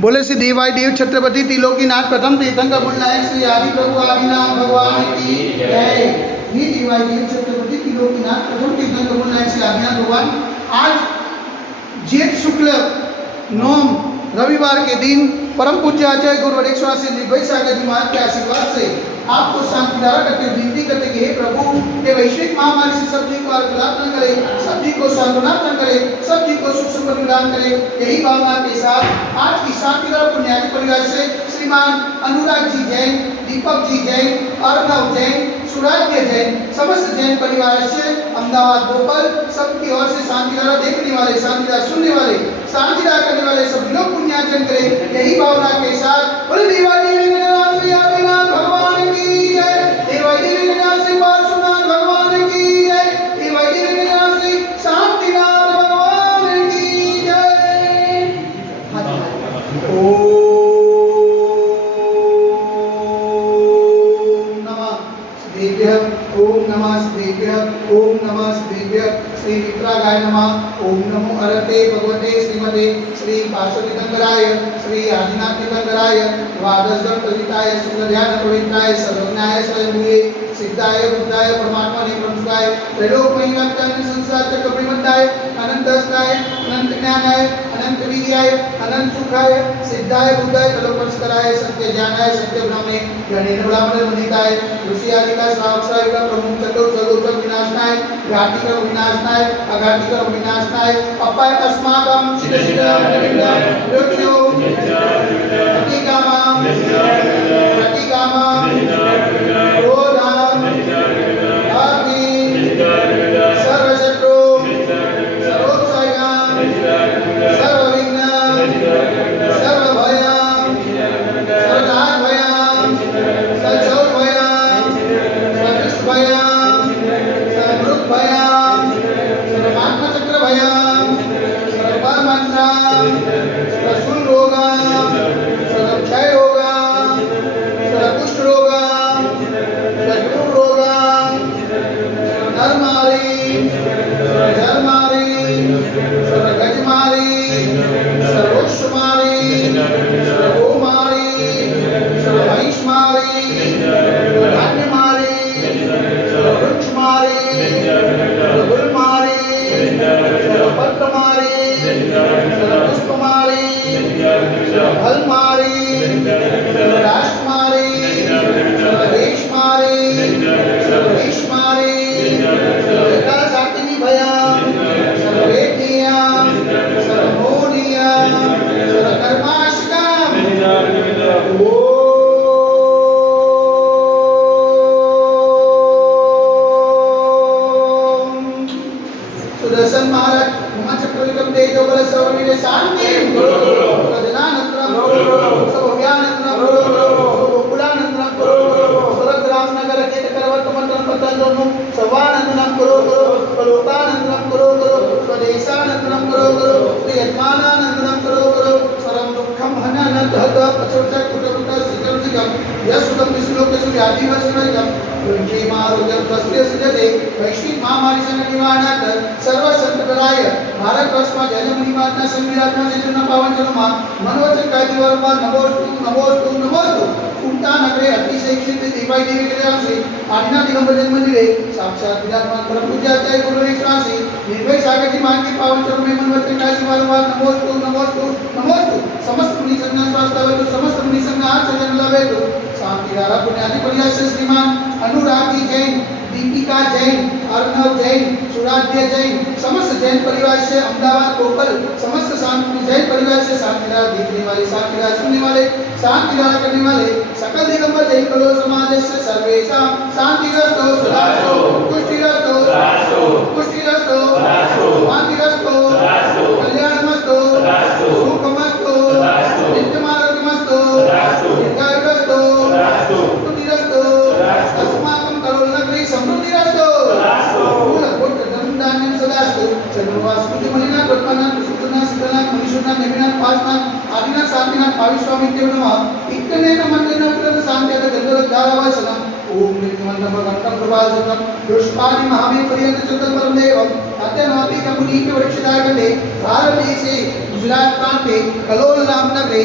बोले श्री देवाय देव छत्रपति त्रिलोकीनाथ प्रथम तीर्थंकर बुलनायक श्री आदि प्रभु आदिनाथ भगवान की जय। ये देवाय देव छत्रपति त्रिलोकीनाथ प्रथम तीर्थंकर बुलनायक श्री आदिनाथ भगवान आज जेठ शुक्ल नौम रविवार के दिन परम पूज्य आचार्य गुरु वडेश्वर श्री निर्भय सागर जी महाराज के आशीर्वाद से आपको शांतिधारा करते हुए विनती करते कि हे प्रभु ये वैश्विक महामारी से सब जी को अर्पण करे, सब जी को सांत्वना करे, सब जी को सुख सुख प्रदान करे। यही भावना के साथ आज की शांतिधारा पुण्याजी परिवार से श्रीमान अनुराग जी जैन, दीपक जी जैन, अर्णव जैन, सुराज्य जैन, समस्त जैन परिवार से अहमदाबाद भोपाल सबकी ओर से शांतिधारा देखने वाले, शांतिधारा सुनने वाले, शांतिधारा करने वाले सभी लोग पुण्यार्जन करें। यही भावना के साथ बोले दिवाली श्री आदिनाथ भगवान की जय, दिवाली श्री पार्श्वनाथ भगवान की जय, दिवाली श्री शांतिनाथ भगवान की जय। ओम नमः देव्य, ओम नमः देव्य, श्री वित्रागाय नमः। ओम नमो अरते भगवते श्रीमते श्री पार्श्वतीर्थंकराय श्री आदिनाथ तीर्थंकराय द्वादश गणपतिताय सुंदरध्यान पवित्राय सर्वज्ञाय स्वयंभूये सिद्धाय बुद्धाय परमात्मने ब्रह्मस्वाय त्रैलोक्यमयी व्याप्ताय संसार चक्र परिमद्धाय अनंत हस्ताय अनंत ज्ञानाय अनंत वीर्याय अनंत सुखाय सिद्धाय बुद्धाय कलोपस्कराय सत्य ज्ञानाय सत्य ब्रह्मे गणेन ब्राह्मण मनिताय ऋषि आदि का श्रावक का प्रमुख चतुर्सर्गोत्सव विनाशनाय घाटिकर विनाशनाय अघाटिकर विनाशनाय अपाय अस्माकं सिद्ध सिद्ध योगिनो प्रतिकामं प्रतिकामं क्रोधं अग्नि सर्वशत्रु सर्वोत्सयं सर्वविघ्नं सर्वभयं सर्वनाशभयं सचौरभयं सदृशभयं समृद्धभयं सर्वात्मचक्रभयं सर्वपरमन्त्रं सर्वशूलरोगं सर्वक्षयरोगं सर्वकुष्ठरोगं सर्वगुरुरोगं सर्वनरमारी सर्वजरमारी सर्वगजमारी सर्वोक्षमारी सर्वगोमारी सर्वमहिषमारी सर्वधान्यमारी सर्ववृक्षमारी सर्वगुलमारी सर्वपत्रमारी सर्वपुष्पमारी सर्वफलमारी सर्वराष्ट्रमारी सर्वदेशमारी सर्वदेशमारी सर्वविकासाग्नि भयं सर्ववेदनीयं सर्वमोहनीयं सर्वकर्माशकम्। सुदर्शन महाराज उमाचक्रविक्रम तेजोबल सर्ववीर्य शांति सजनानंदनम सर्वव्यानंदनम गोकुलानंदनम सर्वग्रामनगर केतकरवर्तमंडलम पतंजोनु सर्वानंदनम लोकानंदनम स्वदेशानंदनम श्री यजमानानंदनम सर्वं दुःखं हननदहत प्रचोदक कुटकुट सिकम यस्सुतम विश्लोकसु व्याधिवस्वरिकम क्षेमारोग्यं स्वस्य सिद्धते वैश्विक महामारी से निवारणार्थ सर्व संतराय भारतवर्ष में जय मुनिमातना संविराजना चैतन्य पावन जन्मा मनोवचन कायदे वारंवार नमोस्तु नमोस्तु नमोस्तु उक्ता नगरे अतिशय क्षिप्त दिवाई देवी के नाम से आदिनाथ दिगंबर जन्म मंदिरे साक्षात विराजमान परम पूज्य आचार्य गुरु वडेश्वर श्री निर्भय सागर जी महाराज के पावन चरण में मनोवचन कायदे वारंवार नमोस्तु नमोस्तु नमोस्तु समस्त मुनि संज्ञा स्वास्थ्य समस्त मुनि संज्ञा आचरण लाभे शांतिधारा पुण्याजी परिवार से श्रीमान अनुराग जी जैन, दीपिका जैन, अर्णव जैन, सुराध्य जैन, समस्त जैन परिवार से अहमदाबाद भोपाल समस्त शांति जैन परिवार से शांतिधारा देखने वाले, शांतिधारा सुनने वाले, शांतिधारा करने वाले सकल दिगंबर जैन कलो समाज से सर्वेशा शांतिरस्तो सदास्तो पुष्टिरस्तो पुष्टिरस्तो शांतिरस्तो कल्याणमस्तो सुखमस्तो नित्यमारोग्यमस्तो दीर्घायुरस्तो पुष्टिरस्तो अस्माकं करोलनगरी समृद्धिरस्तो मूलकोट धनधान्यं सदास्तु सर्ववास्कुति मणिनाथ ब्रह्मनाथ सुतनाथ सिद्धनाथ मनीषनाथ नेमिनाथ पार्शनाथ आदिनाथ शांतिनाथ भाविस्वामी देव नमः इतने मंदिर प्रद शांति गंधर्व धारावासनम ओम निर्मल भगवंतं प्रभासकं पुष्पाणि महामेव पर्यंत चतुर्थ परम देवम अत्यनवति कमुनि के वृक्षदाय गंधे भारत देशे गुजरात प्रांते कलोल नाम नगरे